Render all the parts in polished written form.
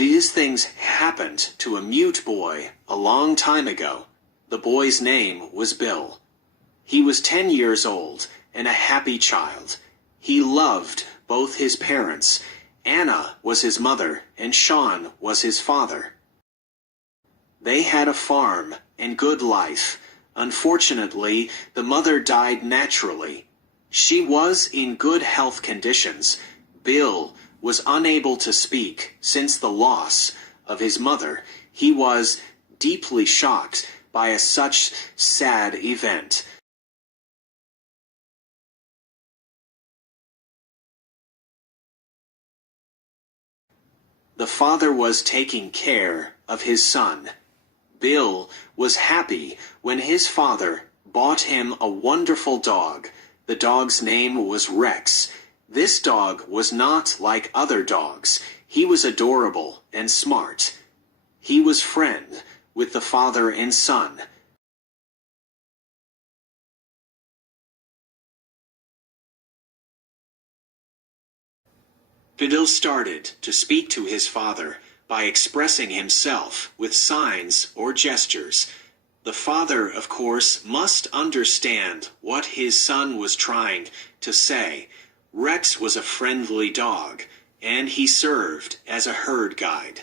These things happened to a mute boy a long time ago. The boy's name was Bill. He was 10 years old and a happy child. He loved both his parents. Anna was his mother and Sean was his father. They had a farm and good life. Unfortunately, the mother died naturally. She was in good health conditions. Bill was unable to speak since the loss of his mother. He was deeply shocked by such sad event. The father was taking care of his son. Bill was happy when his father bought him a wonderful dog. The dog's name was Rex. This dog was not like other dogs. He was adorable and smart. He was friend with the father and son. Bill started to speak to his father by expressing himself with signs or gestures. The father, of course, must understand what his son was trying to say. Rex was a friendly dog, and he served as a herd guide.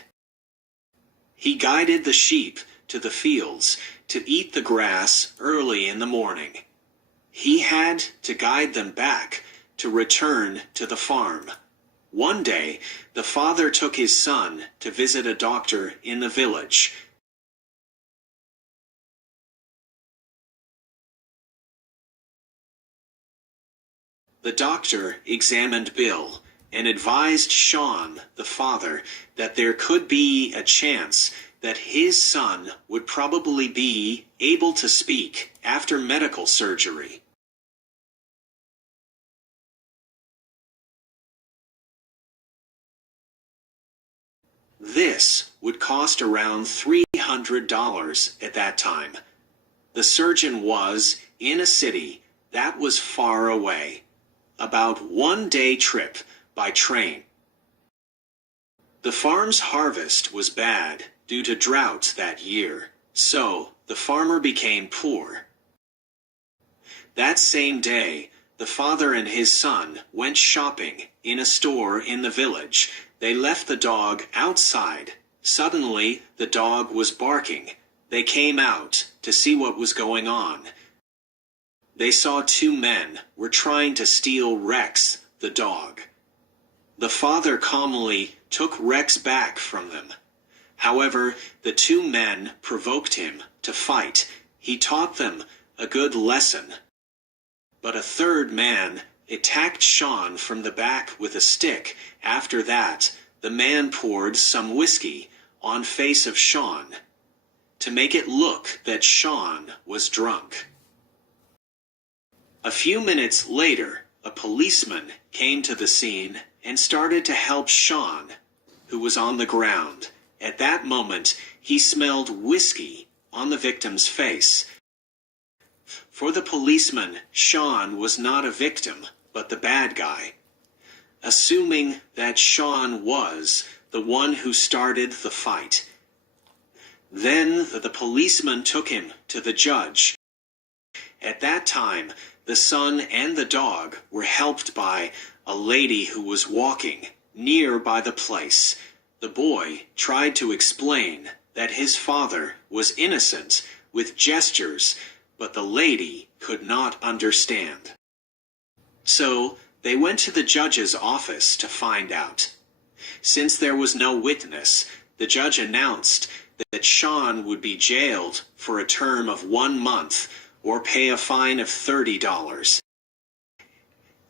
He guided the sheep to the fields to eat the grass early in the morning. He had to guide them back to return to the farm. One day, the father took his son to visit a doctor in the village. The doctor examined Bill and advised Sean, the father, that there could be a chance that his son would probably be able to speak after medical surgery. This would cost around $300 at that time. The surgeon was in a city that was far away, about 1-day trip by train. The farm's harvest was bad due to drought that year, so the farmer became poor. That same day, the father and his son went shopping in a store in the village. They left the dog outside. Suddenly, the dog was barking. They came out to see what was going on. They saw 2 men were trying to steal Rex, the dog. The father calmly took Rex back from them. However, the 2 men provoked him to fight. He taught them a good lesson. But a 3rd man attacked Sean from the back with a stick. After that, the man poured some whiskey on face of Sean to make it look that Sean was drunk. A few minutes later, a policeman came to the scene and started to help Sean, who was on the ground. At that moment, he smelled whiskey on the victim's face. For the policeman, Sean was not a victim, but the bad guy. Assuming that Sean was the one who started the fight. Then the policeman took him to the judge. At that time, the son and the dog were helped by a lady who was walking near by the place. The boy tried to explain that his father was innocent with gestures, but the lady could not understand. So they went to the judge's office to find out. Since there was no witness, the judge announced that Sean would be jailed for a term of 1 month or pay a fine of $30.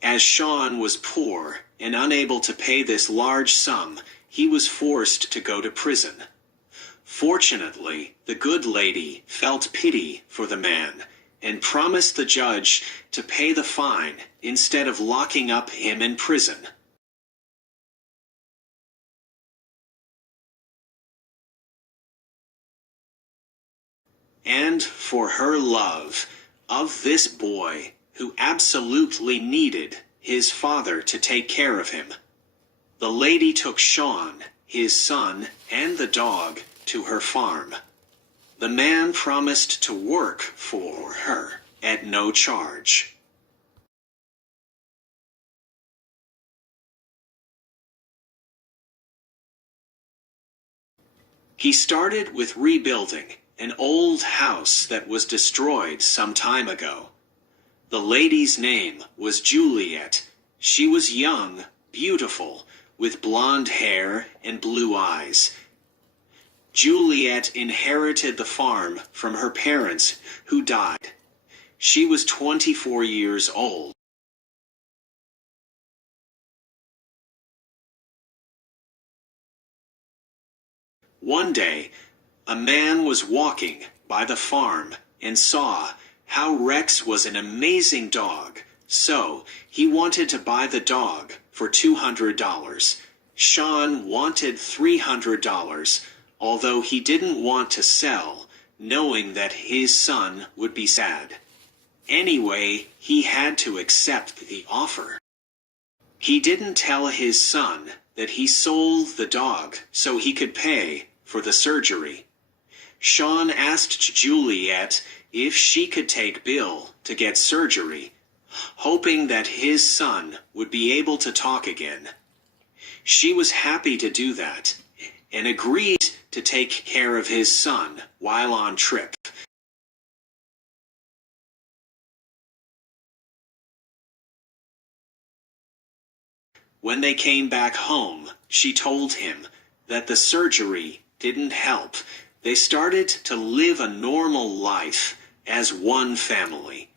As Sean was poor and unable to pay this large sum, he was forced to go to prison. Fortunately, the good lady felt pity for the man and promised the judge to pay the fine instead of locking up him in prison. And for her love of this boy who absolutely needed his father to take care of him, the lady took Sean his son, and the dog to her farm. The man promised to work for her at no charge. He started with rebuilding an old house that was destroyed some time ago. The lady's name was Juliet. She was young, beautiful, with blonde hair and blue eyes. Juliet inherited the farm from her parents, who died. She was 24 years old. One day, a man was walking by the farm and saw how Rex was an amazing dog, so he wanted to buy the dog for $200. Sean wanted $300, although he didn't want to sell, knowing that his son would be sad. Anyway, he had to accept the offer. He didn't tell his son that he sold the dog so he could pay for the surgery. Sean asked Juliet if she could take Bill to get surgery, hoping that his son would be able to talk again. She was happy to do that, and agreed to take care of his son while on trip. When they came back home, she told him that the surgery didn't help. They started to live a normal life as one family.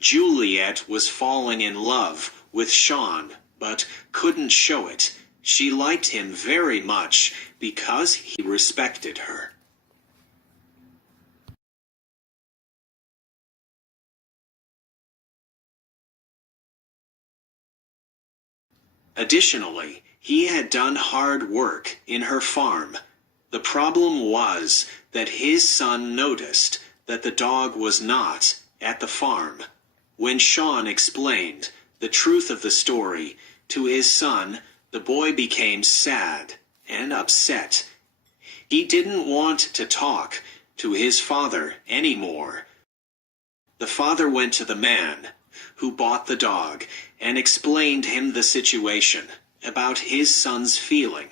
Juliet was falling in love with Sean, but couldn't show it. She liked him very much because he respected her. Additionally, he had done hard work in her farm. The problem was that his son noticed that the dog was not at the farm. When Sean explained the truth of the story to his son, the boy became sad and upset. He didn't want to talk to his father anymore. The father went to the man who bought the dog and explained him the situation about his son's feeling.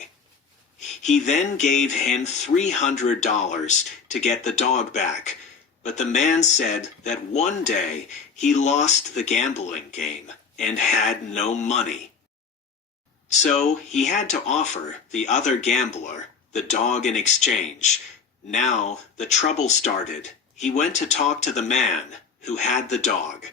He then gave him $300 to get the dog back, but the man said that one day he lost the gambling game and had no money. So he had to offer the other gambler the dog in exchange. Now the trouble started. He went to talk to the man who had the dog.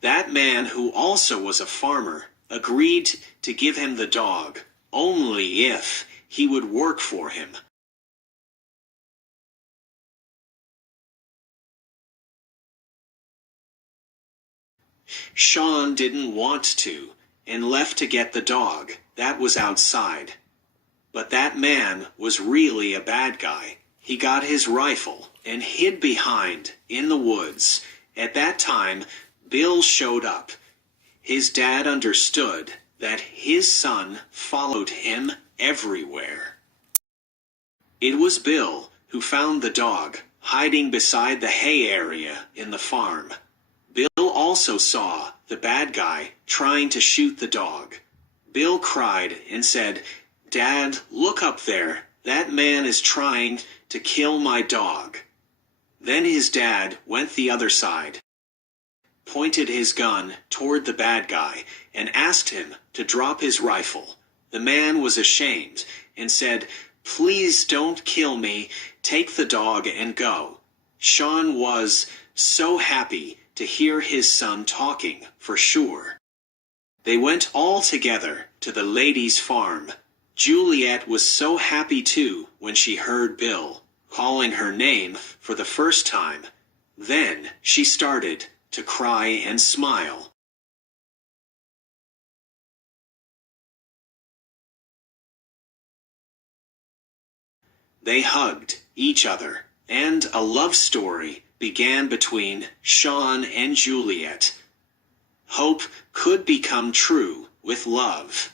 That man, who also was a farmer, agreed to give him the dog only if he would work for him. Sean didn't want to and left to get the dog that was outside. But that man was really a bad guy. He got his rifle and hid behind in the woods. At that time, Bill showed up. His dad understood that his son followed him everywhere. It was Bill who found the dog hiding beside the hay area in the farm. Bill also saw the bad guy trying to shoot the dog. Bill cried and said, "Dad, look up there. That man is trying to kill my dog." Then his dad went the other side, pointed his gun toward the bad guy, and asked him to drop his rifle. The man was ashamed and said, "Please don't kill me. Take the dog and go." Sean was so happy to hear his son talking for sure. They went all together to the lady's farm. Juliet was so happy too when she heard Bill calling her name for the first time. Then she started to cry and smile. They hugged each other, and a love story began between Sean and Juliet. Hope could become true with love.